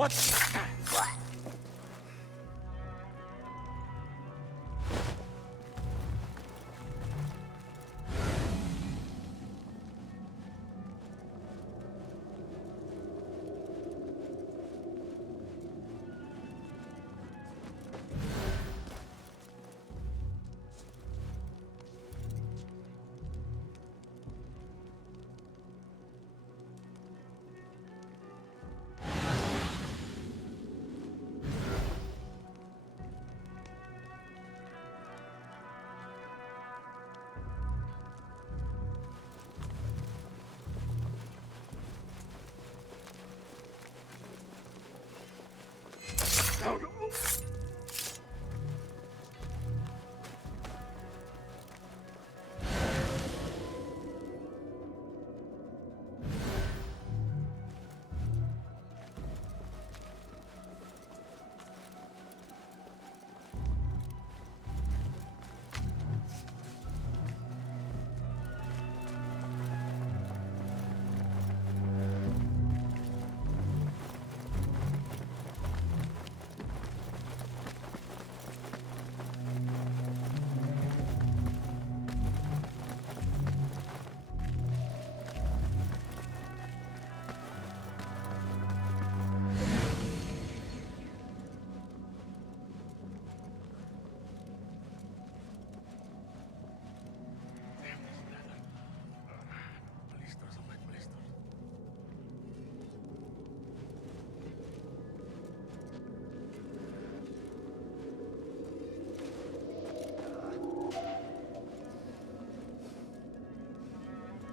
What?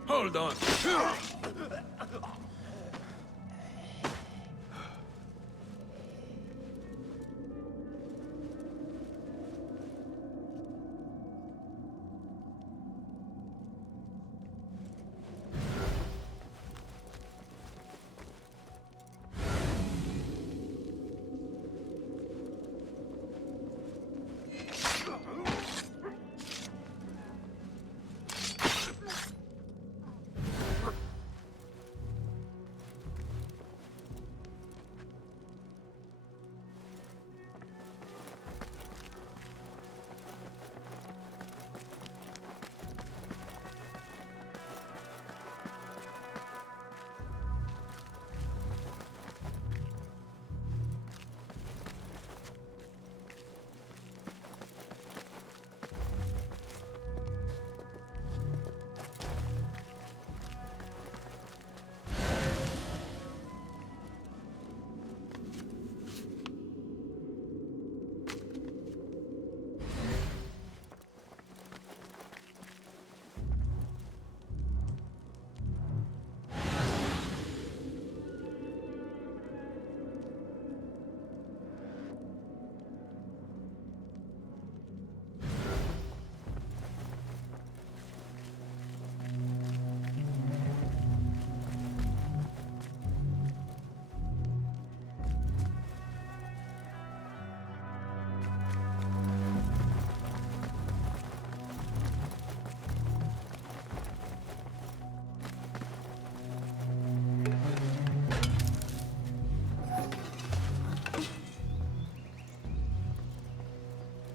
Hold on.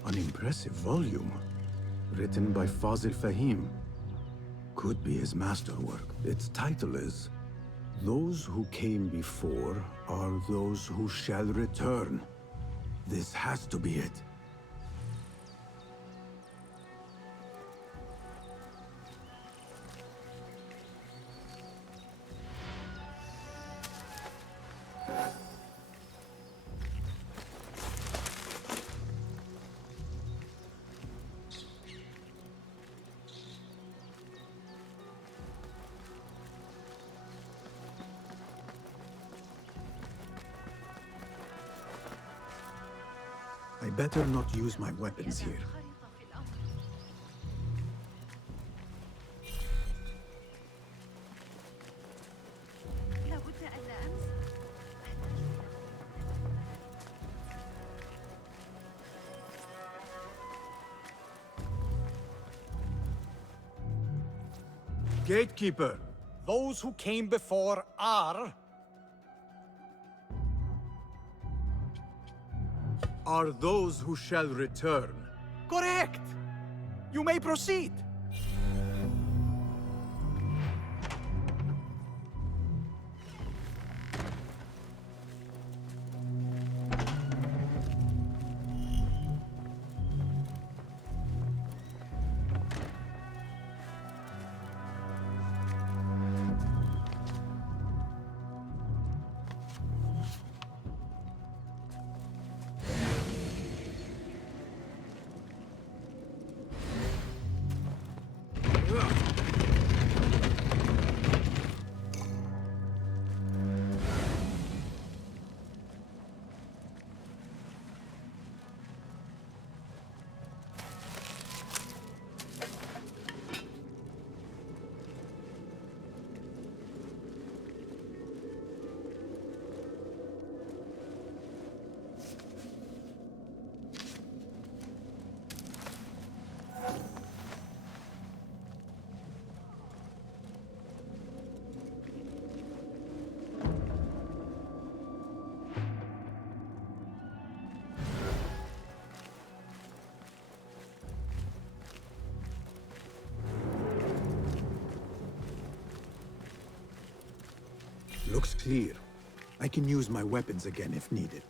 An impressive volume, written by Fazil Fahim. Could be his masterwork. Its title is, "Those who came before are those who shall return." This has to be it. I better not use my weapons here. Gatekeeper, Those who came before are... are those who shall return. Correct! You may proceed! Looks clear. I can use my weapons again if needed.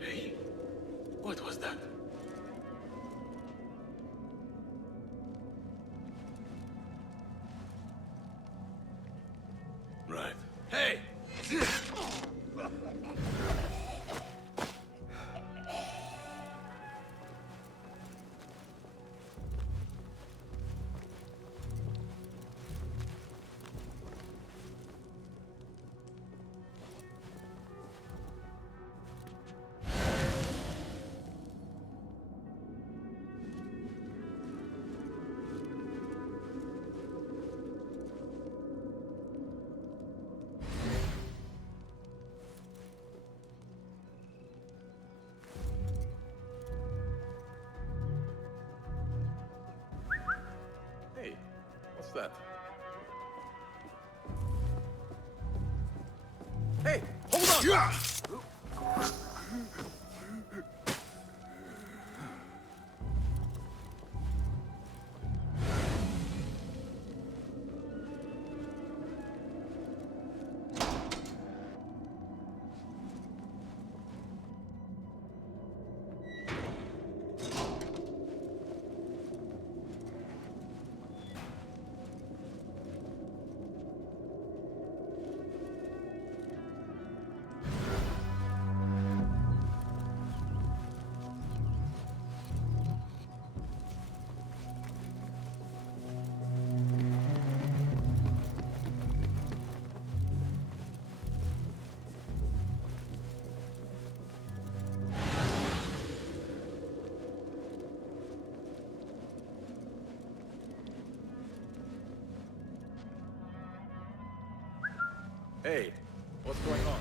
Hey, what was that? Right. Hey! Hey, what's that? Hey, hold on! Hey, what's going on?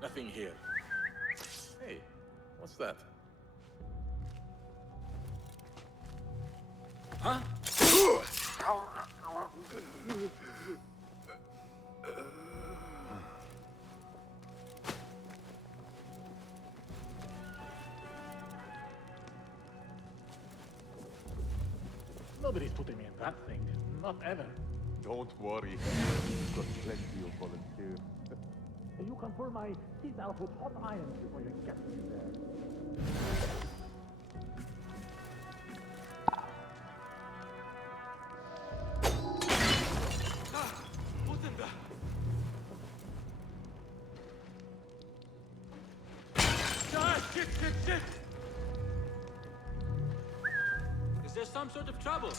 Nothing here. Hey, what's that? Huh? Nobody's putting me in that thing. Not ever. Don't worry. We've got plenty of volunteers. You can pull my teeth out with hot irons before you get me there. Shit! Is there some sort of trouble?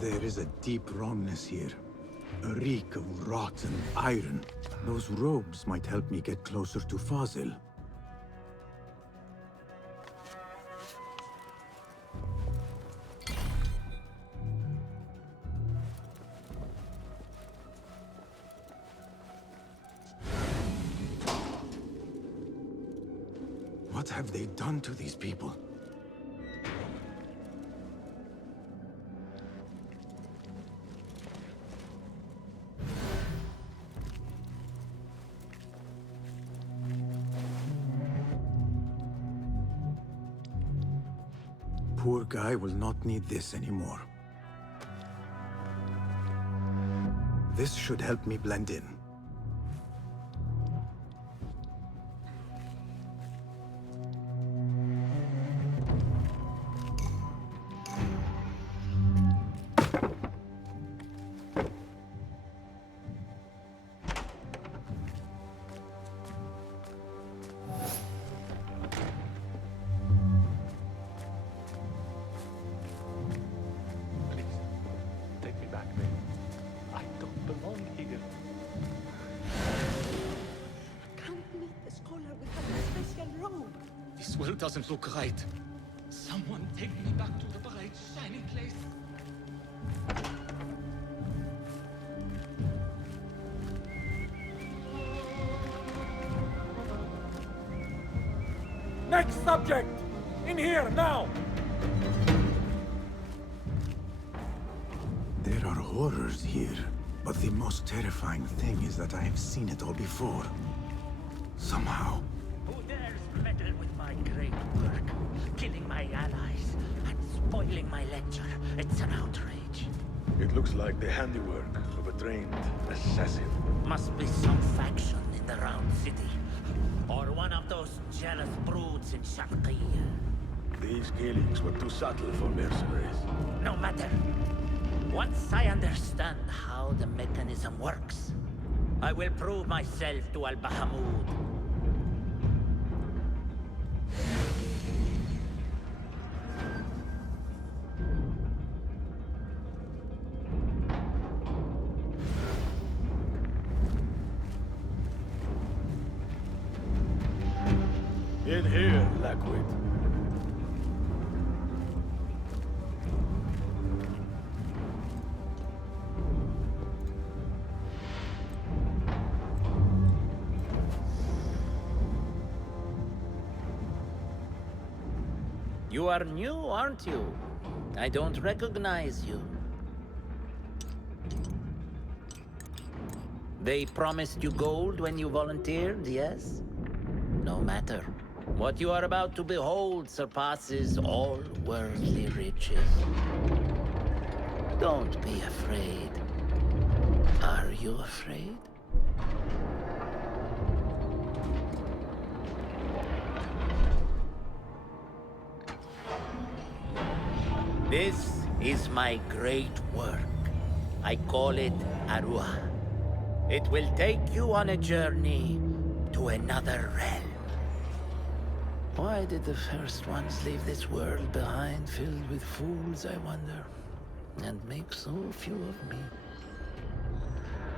There is a deep wrongness here. A reek of rotten iron. Those robes might help me get closer to Fazil. What have they done to these people? Poor guy will not need this anymore. This should help me blend in. This world doesn't look right. Someone take me back to the bright, shiny place. Next subject! In here, now! There are horrors here, but the most terrifying thing is that I have seen it all before. Somehow. Who dares meddle with my great work? Killing my allies and spoiling my lecture. It's an outrage. It looks like the handiwork of a trained assassin. Must be some faction in the Round City. Or one of those jealous broods in Sharqiyya. These killings were too subtle for mercenaries. No matter. Once I understand how the mechanism works, I will prove myself to Al-Bahamud. In here, Lackwit. You are new, aren't you? I don't recognize you. They promised you gold when you volunteered, yes? No matter. What you are about to behold surpasses all worldly riches. Don't be afraid. Are you afraid? This is my great work. I call it Arua. It will take you on a journey to another realm. Why did the first ones leave this world behind filled with fools, I wonder, and make so few of me?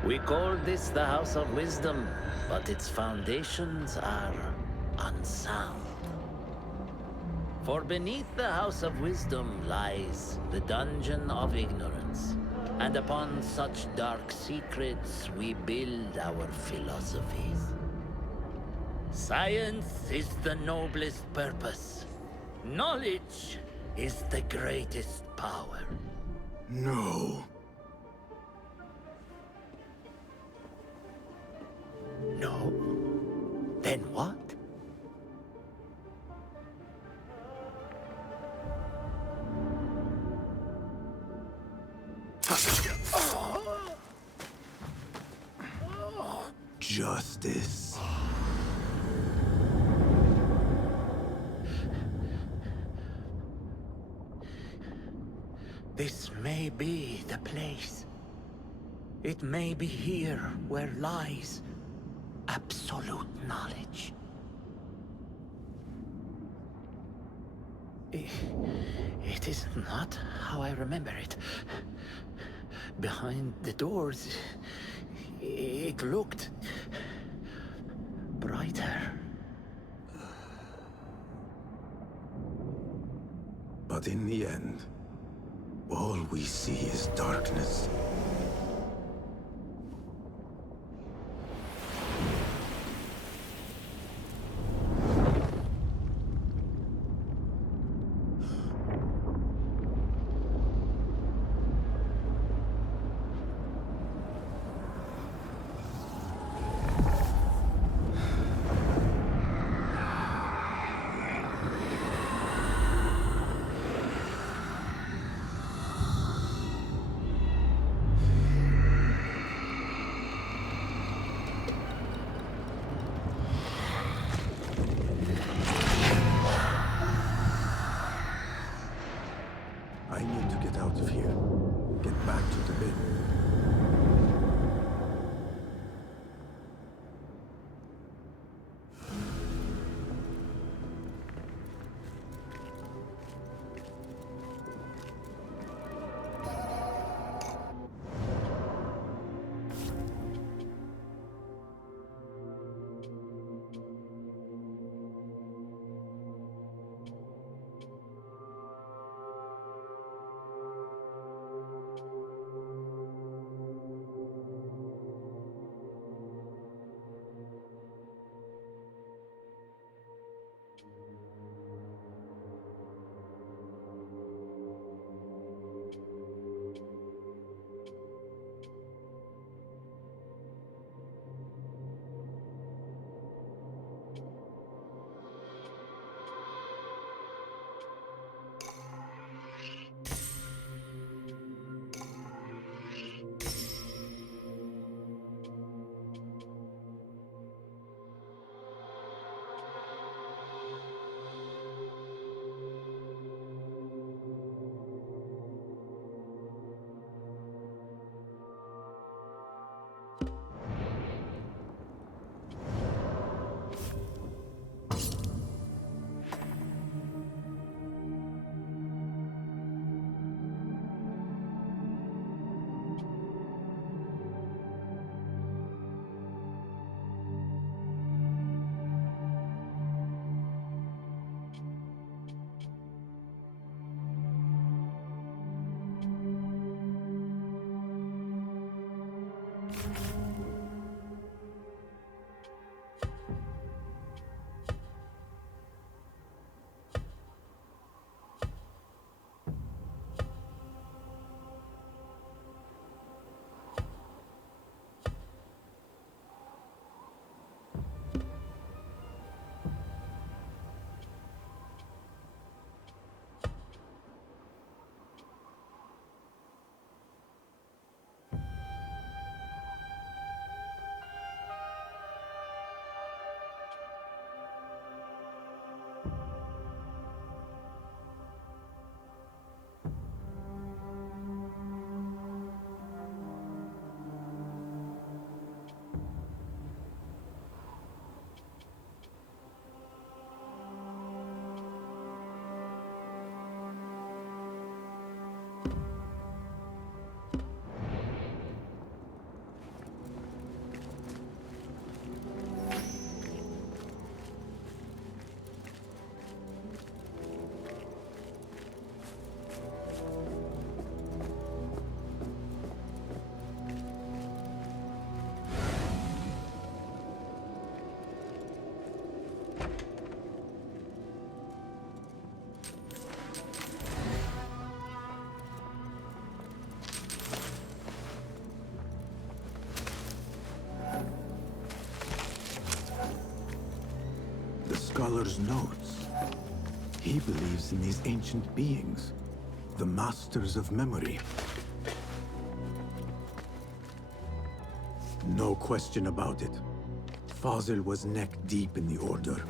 We called this the House of Wisdom, but its foundations are unsound. For beneath the House of Wisdom lies the Dungeon of Ignorance, and upon such dark secrets we build our philosophies. Science is the noblest purpose. Knowledge is the greatest power. No. No? Then what? Justice. This may be the place. It may be here where lies absolute knowledge. It is not how I remember it. Behind the doors, it looked brighter. But in the end, all we see is darkness. scholar's notes. He believes in these ancient beings, the masters of memory. No question about it. Fazil was neck deep in the Order.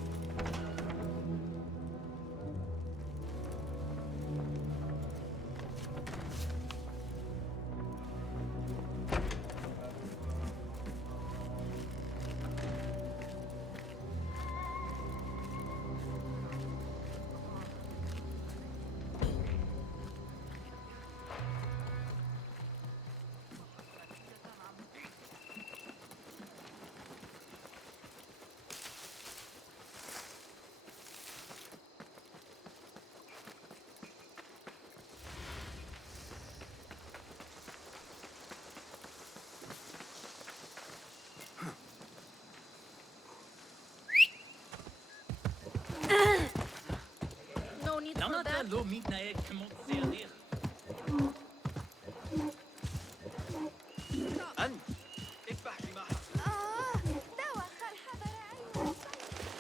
No need for that.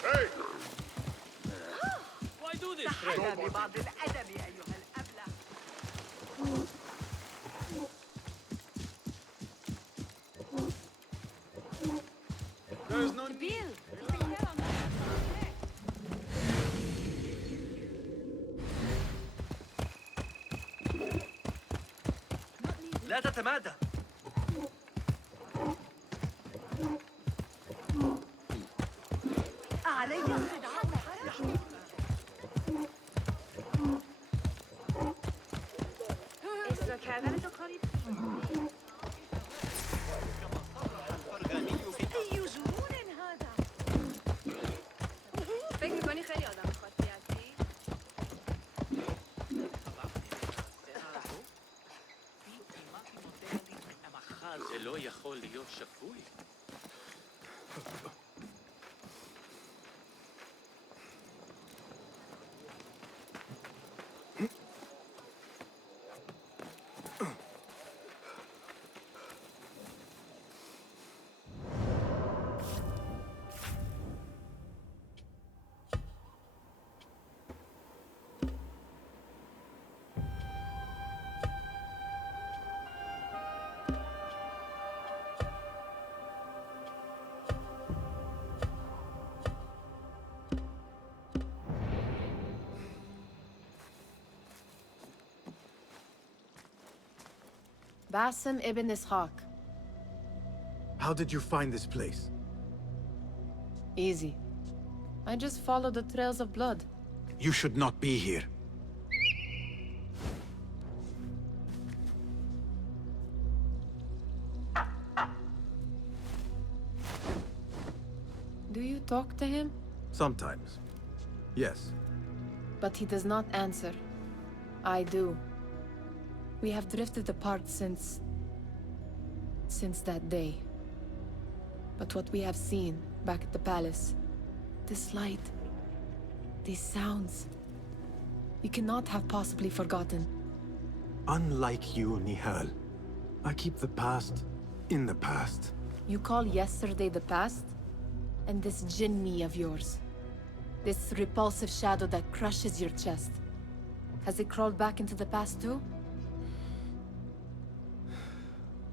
Hey! سحب ببعض الأدب أيها الأبلة. There's no Bill. لا تتمادى. علي خدعة الحرب. استكانت قريب. أي جنون هذا؟ فکر می‌کنی خیلی آدم خاصیتی؟ זה לא יכול להיות שפוי. Basim ibn Ishaq. How did you find this place? Easy. I just followed the trails of blood. You should not be here. Do you talk to him? Sometimes. Yes. But he does not answer. I do. We have drifted apart since that day. But what we have seen back at the palace, this light, these sounds, we cannot have possibly forgotten. Unlike you, Nihal, I keep the past in the past. You call yesterday the past? And this jinni of yours, this repulsive shadow that crushes your chest, has it crawled back into the past too?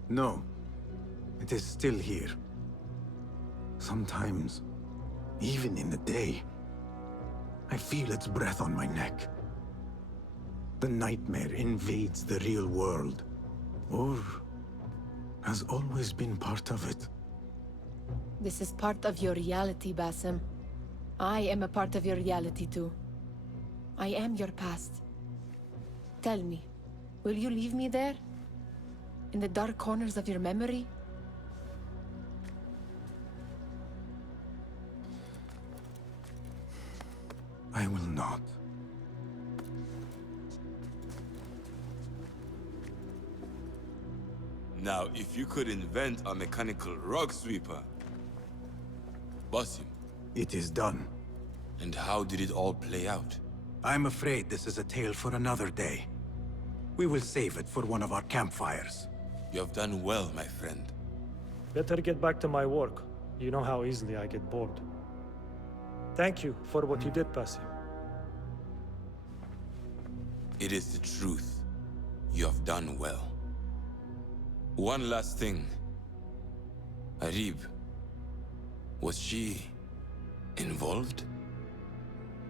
No. It is still here. Sometimes, even in the day, I feel its breath on my neck. The nightmare invades the real world, or has always been part of it. This is part of your reality, Basim. I am a part of your reality too. I am your past. Tell me, will you leave me there? In the dark corners of your memory? I will not. Now, if you could invent a mechanical rug sweeper, Basim, It is done. and how did it all play out? I'm afraid this is a tale for another day. We will save it for one of our campfires. You have done well, my friend. Better get back to my work. You know how easily I get bored. Thank you for what you did, Basim. It is the truth. You have done well. One last thing. Arib, was she involved?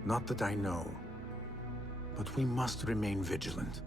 Not that I know. But we must remain vigilant.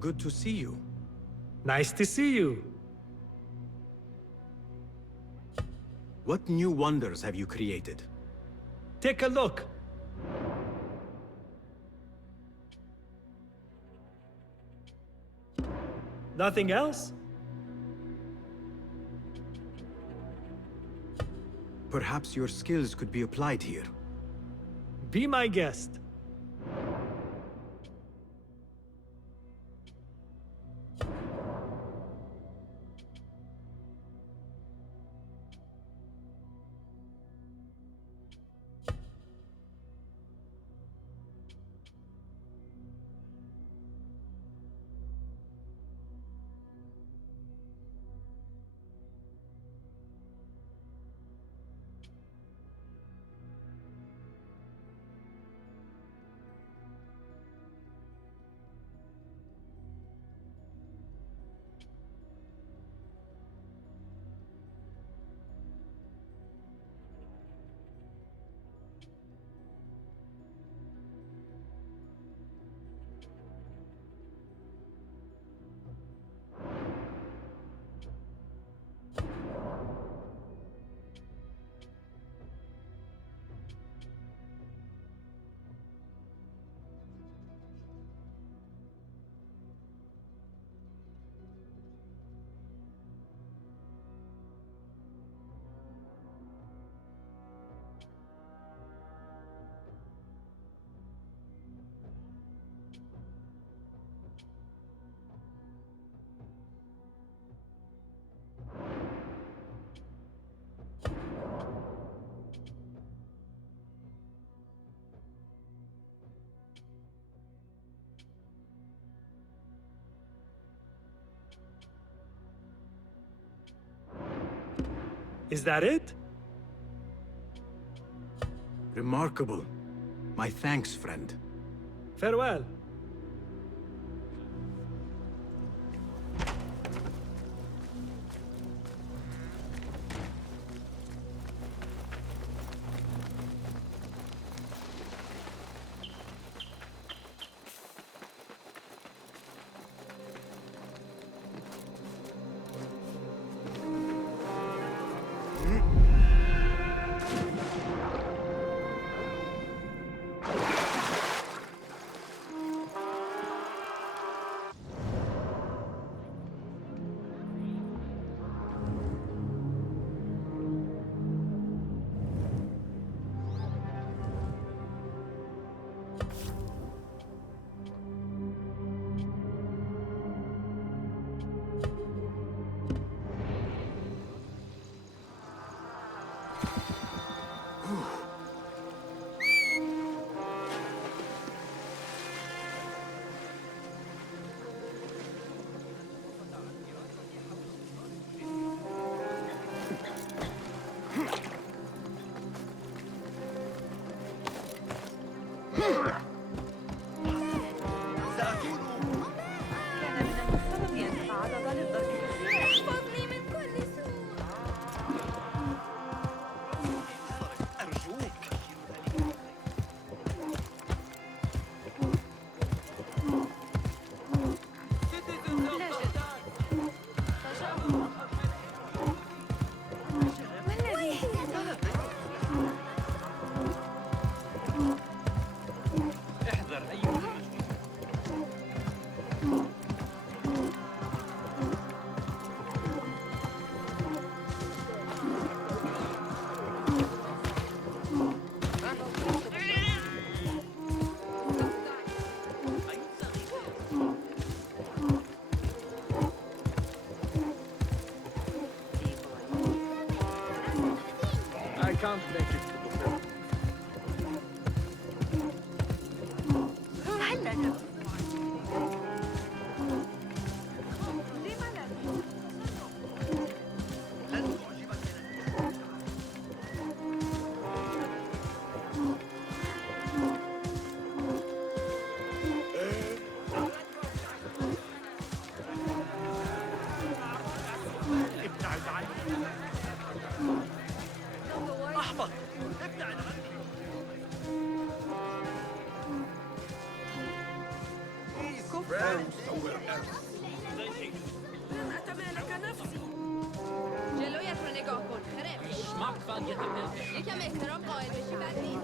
Good to see you. Nice to see you. What new wonders have you created? Take a look. Nothing else? Perhaps your skills could be applied here. Be my guest. Is that it? Remarkable. My thanks, friend. Farewell. كان من المفترض أن يتعرض للضرب كثيرا. احفظني من كل سوء. لا شك. I can't make it to the film. هلا جد. لم لا؟ لن لن أتمالك نفسي. جلو يترنقاكم خرب. يكم احترام قائد بشي بعدين.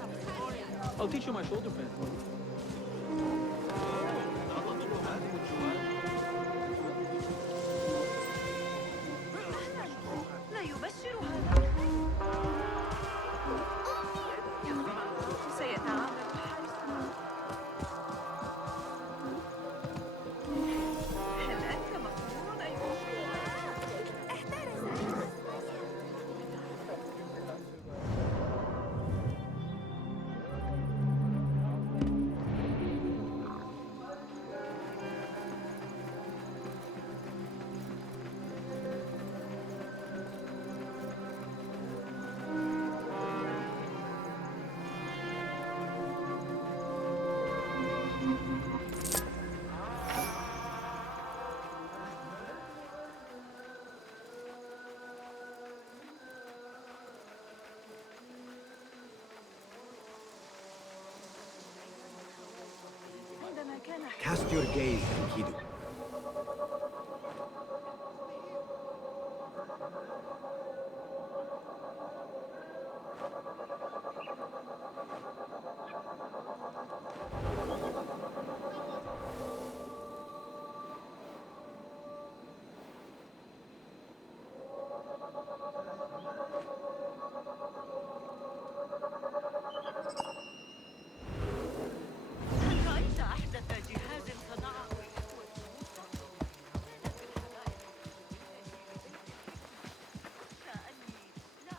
I'll teach you my shoulder pin. لا يبشر هذا. سيتعامل هل أنت مسرور أيها؟ عندما كان Cast your gaze, Enkidu. هل رأيت أحدث جهاز صنعه؟ كأني لا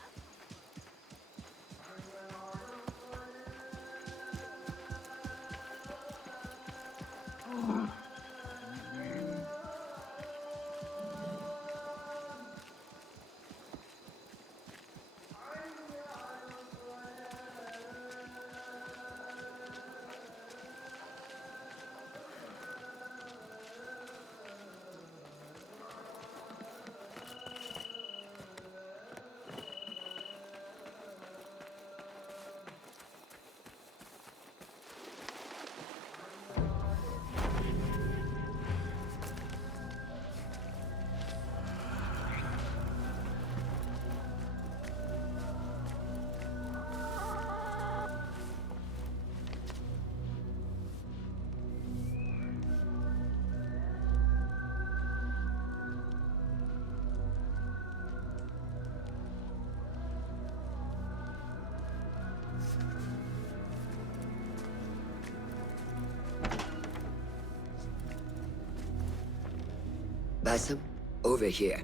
Basim, over here.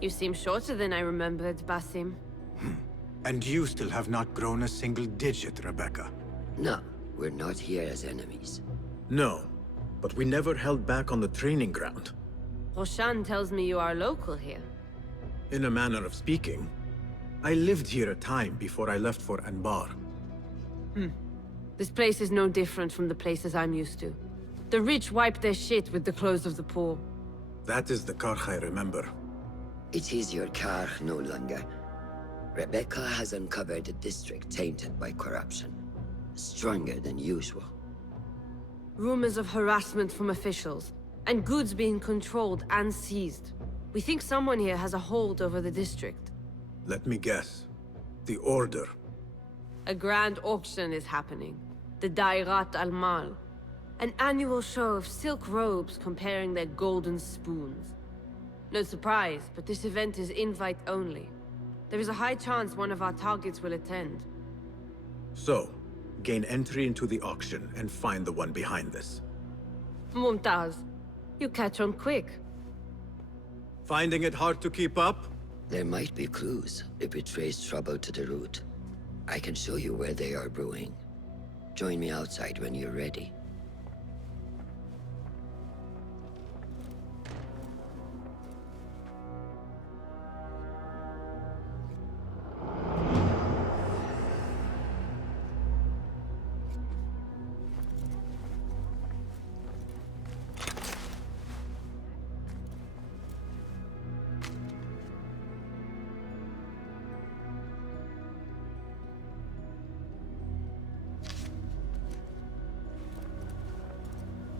You seem shorter than I remembered, Basim. And you still have not grown a single digit, Rebecca. No, we're not here as enemies. No, but we never held back on the training ground. Roshan tells me you are local here. In a manner of speaking. I lived here a time before I left for Anbar. This place is no different from the places I'm used to. The rich wipe their shit with the clothes of the poor. That is the Karch I remember. It is your Karch no longer. Rebecca has uncovered a district tainted by corruption. Stronger than usual. Rumors of harassment from officials, and goods being controlled and seized. We think someone here has a hold over the district. Let me guess. The Order. A grand auction is happening. The Dairat al-Mal. An annual show of silk robes comparing their golden spoons. No surprise, but this event is invite only. There is a high chance one of our targets will attend. So, gain entry into the auction and find the one behind this. Mumtaz, you catch on quick. Finding it hard to keep up? There might be clues if we trace trouble to the root. I can show you where they are brewing. Join me outside when you're ready.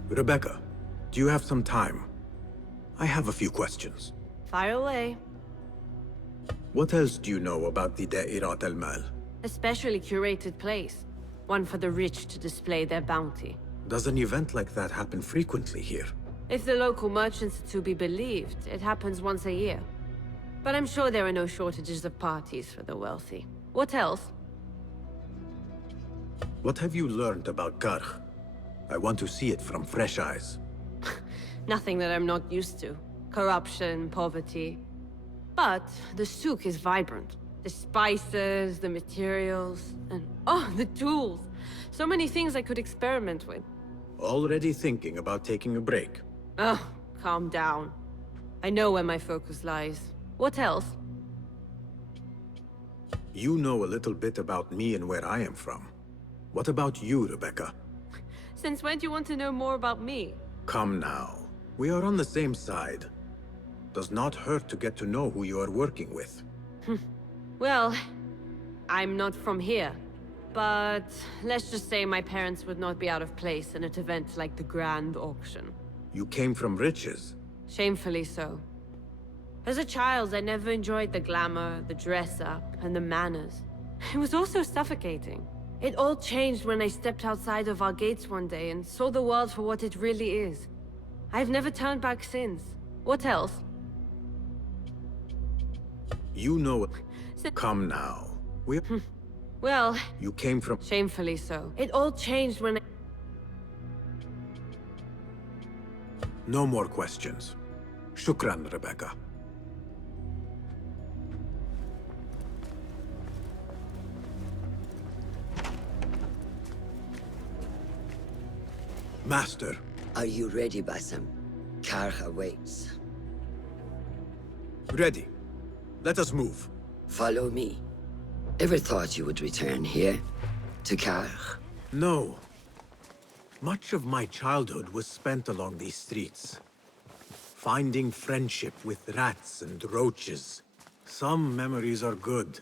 Rebecca, do you have some time? I have a few questions. Fire away. What else do you know about the Da'irat al-Mal? A specially curated place. One for the rich to display their bounty. Does an event like that happen frequently here? If the local merchants are to be believed, it happens once a year. But I'm sure there are no shortages of parties for the wealthy. What else? What have you learned about Karch? I want to see it from fresh eyes. Nothing that I'm not used to. Corruption, poverty. But the souk is vibrant. The spices, the materials, and oh, the tools. So many things I could experiment with. Already thinking about taking a break. Oh, calm down. I know where my focus lies. What else? You know a little bit about me and where I am from. What about you, Rebecca? Since when do you want to know more about me? Come now. We are on the same side. Does not hurt to get to know who you are working with. Well, I'm not from here. But let's just say my parents would not be out of place in an event like the Grand Auction. You came from riches. Shamefully so. As a child, I never enjoyed the glamour, the dress-up, and the manners. It was also suffocating. It all changed when I stepped outside of our gates one day and saw the world for what it really is. I've never turned back since. What else? You know... Come now. Well... You came from... Shamefully so. It all changed when I... No more questions. Shukran, Rebecca. Master. Are you ready, Basim? Karch awaits. Ready. Let us move. Follow me. Ever thought you would return here? To Karch? No. Much of my childhood was spent along these streets. Finding friendship with rats and roaches. Some memories are good.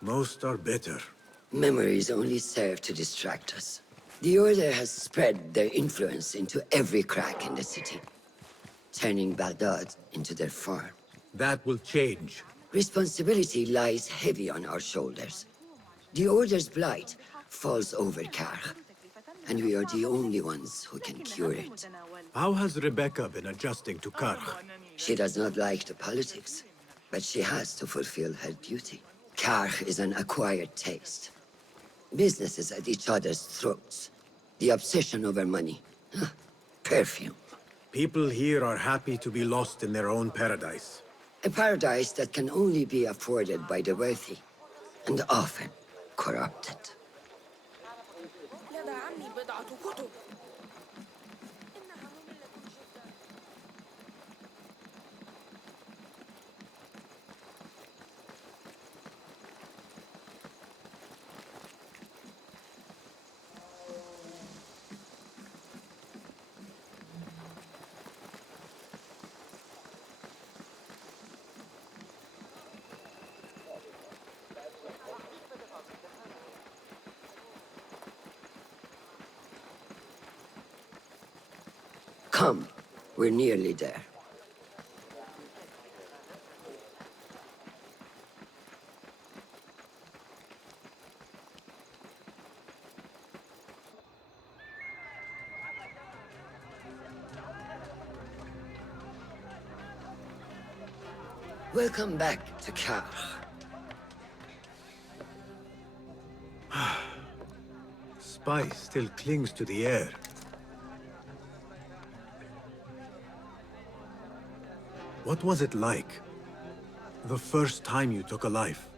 Most are bitter. Memories only serve to distract us. The Order has spread their influence into every crack in the city, turning Baghdad into their farm. That will change. Responsibility lies heavy on our shoulders. The Order's blight falls over Karch, and we are the only ones who can cure it. How has Rebecca been adjusting to Karch? She does not like the politics, but she has to fulfill her duty. Karch is an acquired taste. Businesses at each other's throats. The obsession over money. Perfume. People here are happy to be lost in their own paradise. A paradise that can only be afforded by the wealthy, and often corrupted. We're nearly there. Welcome back to Kar. Spice still clings to the air. What was it like? The first time you took a life?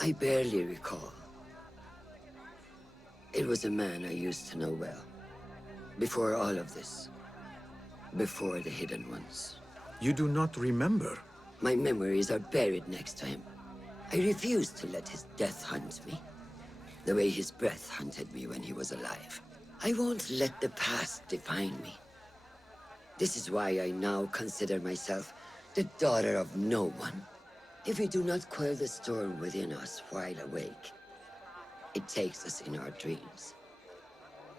I barely recall. It was a man I used to know well. Before all of this. Before the Hidden Ones. You do not remember? My memories are buried next to him. I refuse to let his death hunt me. The way his breath hunted me when he was alive. I won't let the past define me. This is why I now consider myself the daughter of no one. If we do not quell the storm within us while awake, it takes us in our dreams.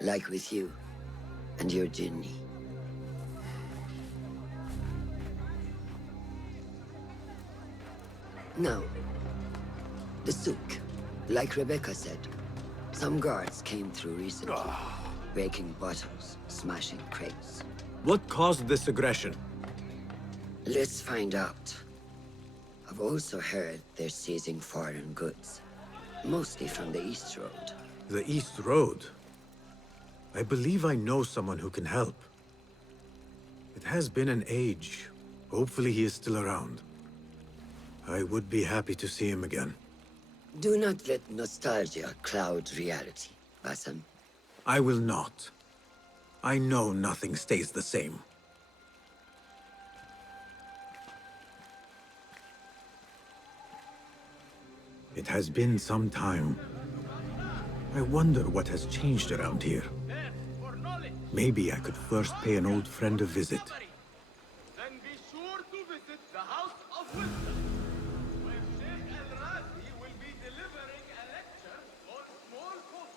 Like with you and your Jinni. Now, the souk. Like Rebecca said, some guards came through recently, breaking bottles, smashing crates. What caused this aggression? Let's find out. I've also heard they're seizing foreign goods, mostly from the East Road. The East Road? I believe I know someone who can help. It has been an age. Hopefully he is still around. I would be happy to see him again. Do not let nostalgia cloud reality, Basim. I will not. I know nothing stays the same. It has been some time. I wonder what has changed around here. Maybe I could first pay an old friend a visit. Then be sure to visit the House of Wisdom, where Sheikh Al-Razi will be delivering a lecture on small folk.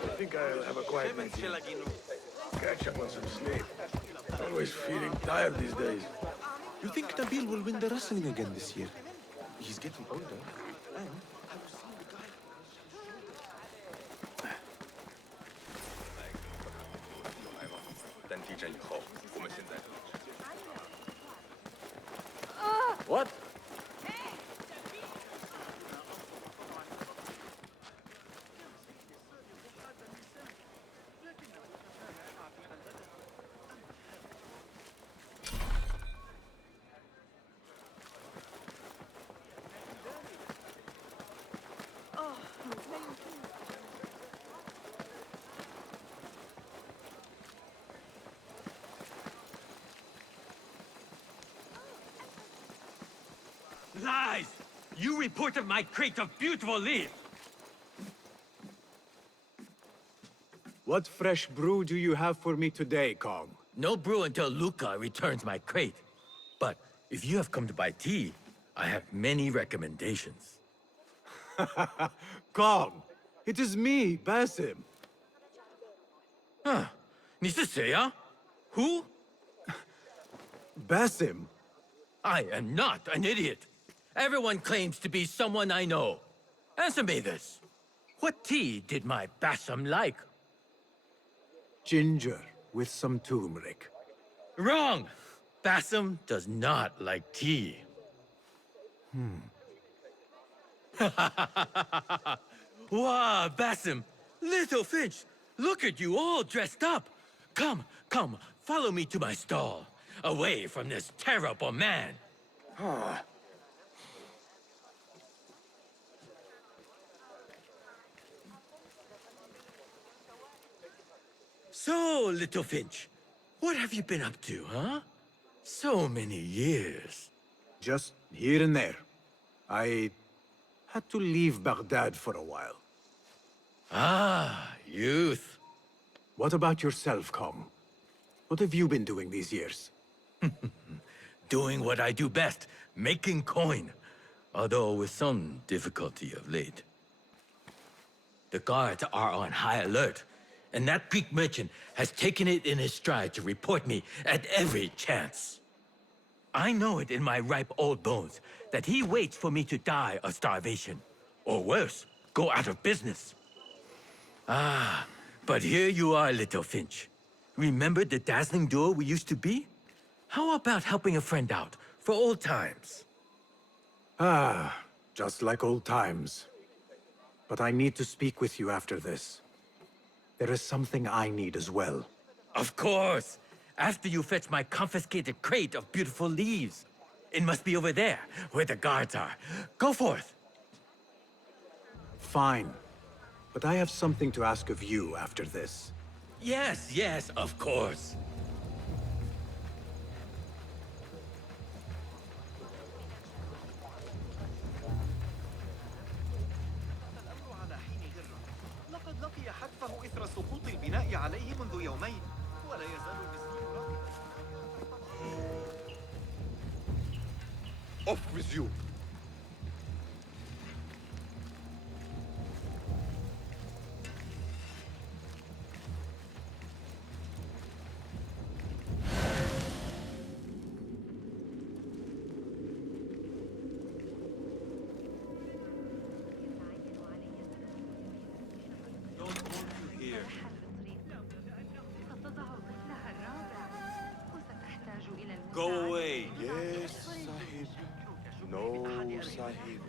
I think I'll have a quiet night here. Catch up on some sleep. Always feeling tired these days. You think Nabil will win the wrestling again this year? He's getting older. And What? Lies! You reported my crate of beautiful leaves! What fresh brew do you have for me today, Kong? No brew until Luca returns my crate. But if you have come to buy tea, I have many recommendations. Kong! It is me, Basim. Huh. 你是谁啊? Who? Basim. I am not an idiot. Everyone claims to be someone I know. Answer me this. What tea did my Basim like? Ginger with some turmeric. Wrong! Basim does not like tea. Wow, Basim! Little Finch! Look at you all dressed up! Come, Follow me to my stall, away from this terrible man. So, little Finch, what have you been up to, huh? So many years. Just here and there. I had to leave Baghdad for a while. Ah, youth. What about yourself, Com? What have you been doing these years? Doing what I do best, making coin. Although with some difficulty of late. The guards are on high alert, and that Greek merchant has taken it in his stride to report me at every chance. I know it in my ripe old bones that he waits for me to die of starvation. Or worse, go out of business. Ah, but here you are, little Finch. Remember the dazzling duo we used to be? How about helping a friend out, for old times? Ah, just like old times. But I need to speak with you after this. There is something I need as well. Of course! After you fetch my confiscated crate of beautiful leaves. It must be over there, where the guards are. Go forth! Fine. But I have something to ask of you after this. Yes, yes, of course. لقد لقي حتفه إثر سقوط البناء عليه منذ يومين ولا يزال المسكين راقدا. Off with you. Go away. Yes, Sahib. No, Sahib.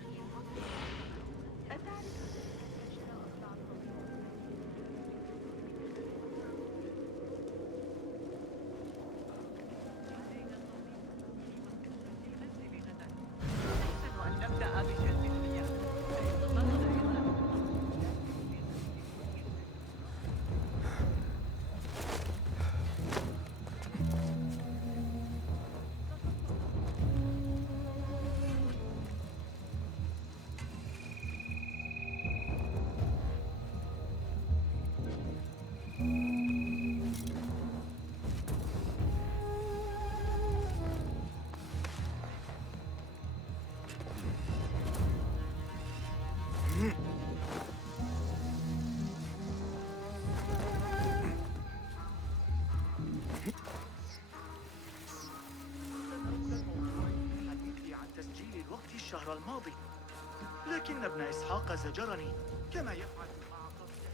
الشهر الماضي، لكن ابن إسحاق زجرني كما يفعل مع قصده.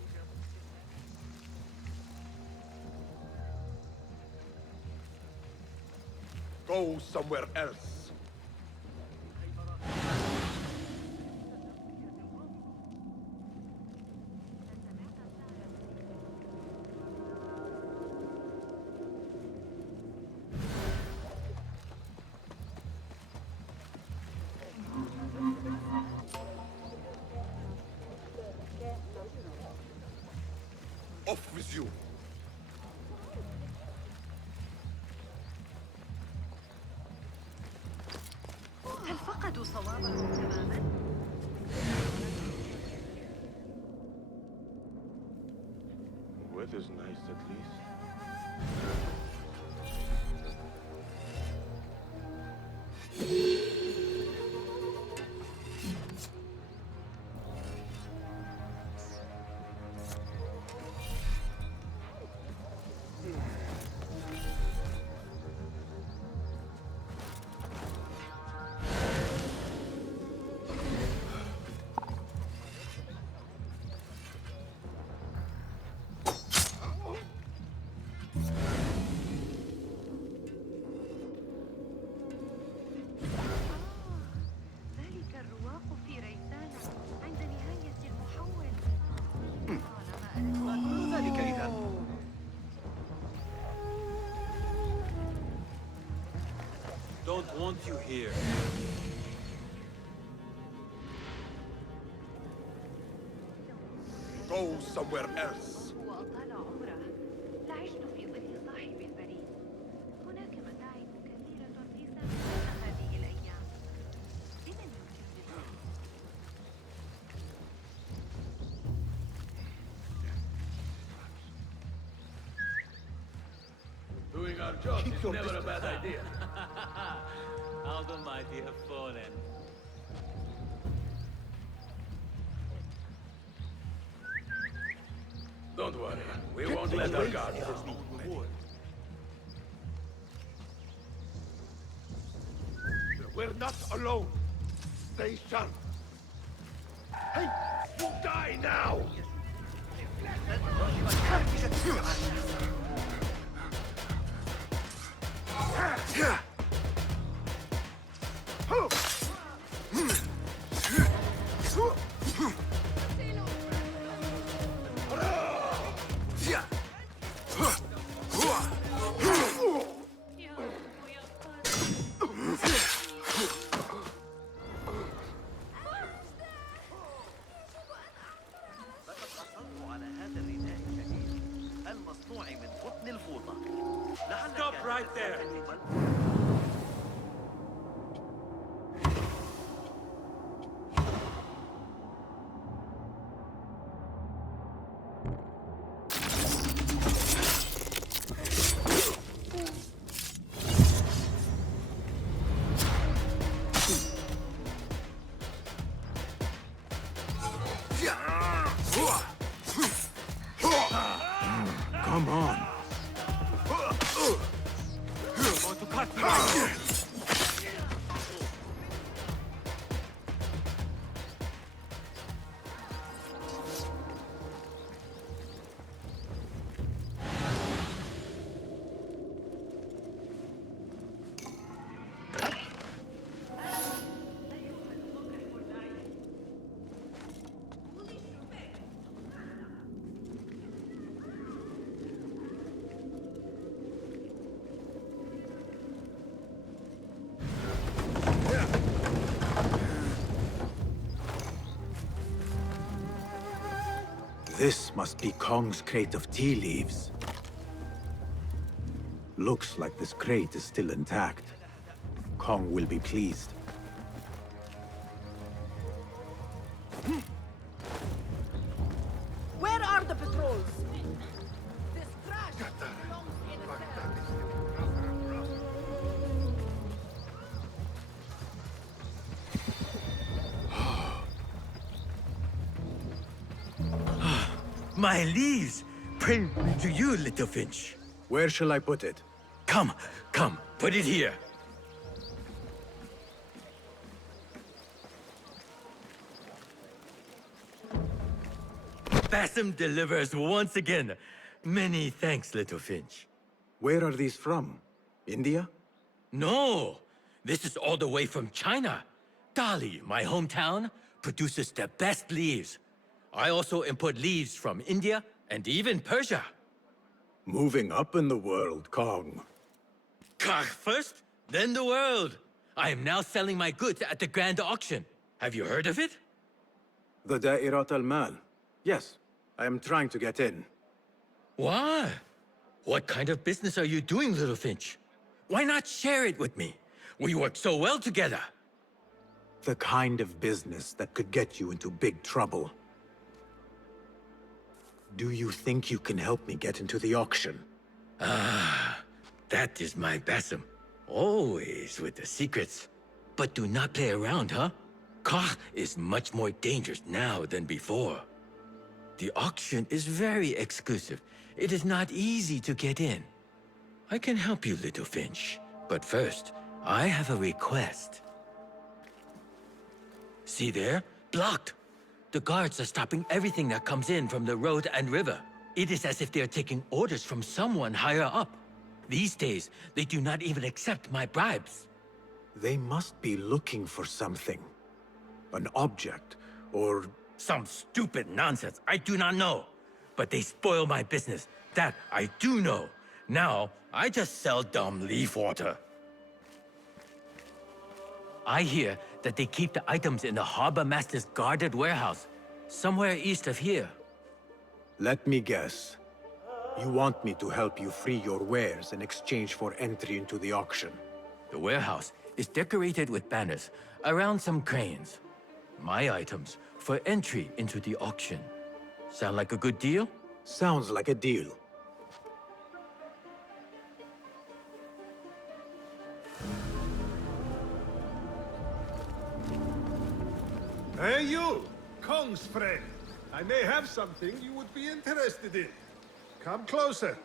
Go somewhere else. Off with you. هل فقدوا صوابهم تماما؟ Weather's nice at least. you here? Go somewhere else. وأطال عمره لعشت في ظل صاحب البريد هناك متاعب كثيرة في سابقة هذه الأيام لمن يمكن Doing our job is never a bad idea. How the mighty have fallen. Don't worry, we won't let our guard down. We're not alone. Stay sharp. Hey, you die now! على هذا الرداء الشديد المصنوع من قطن الفوطة. Stop right there. Come on. Want to cut me? This must be Kong's crate of tea leaves. Looks like this crate is still intact. Kong will be pleased. Where are the patrols? This crash belongs in a My leaves! Pray to you, little Finch. Where shall I put it? Come, put it here. Bassam delivers once again. Many thanks, little Finch. Where are these from? India? No, this is all the way from China. Dali, my hometown, produces the best leaves. I also import leaves from India and even Persia. Moving up in the world, Kong. First, then the world. I am now selling my goods at the grand auction. Have you heard of it? The Da'irat al-Mal. Yes, I am trying to get in. Why? What kind of business are you doing, little Finch? Why not share it with me? We work so well together. The kind of business that could get you into big trouble. Do you think you can help me get into the auction? Ah, that is my Bassam. Always with the secrets. But do not play around, huh? Kah is much more dangerous now than before. The auction is very exclusive. It is not easy to get in. I can help you, little Finch. But first, I have a request. See there? Blocked. The guards are stopping everything that comes in from the road and river. It is as if they are taking orders from someone higher up. These days, they do not even accept my bribes. They must be looking for something. An object, or... Some stupid nonsense, I do not know. But they spoil my business, that I do know. Now, I just sell dumb leaf water. I hear that they keep the items in the Harbor Master's guarded warehouse, somewhere east of here. Let me guess. You want me to help you free your wares in exchange for entry into the auction. The warehouse is decorated with banners around some cranes. My items for entry into the auction. Sound like a good deal? Sounds like a deal. Hey, you! Kong's friend. I may have something you would be interested in. Come closer.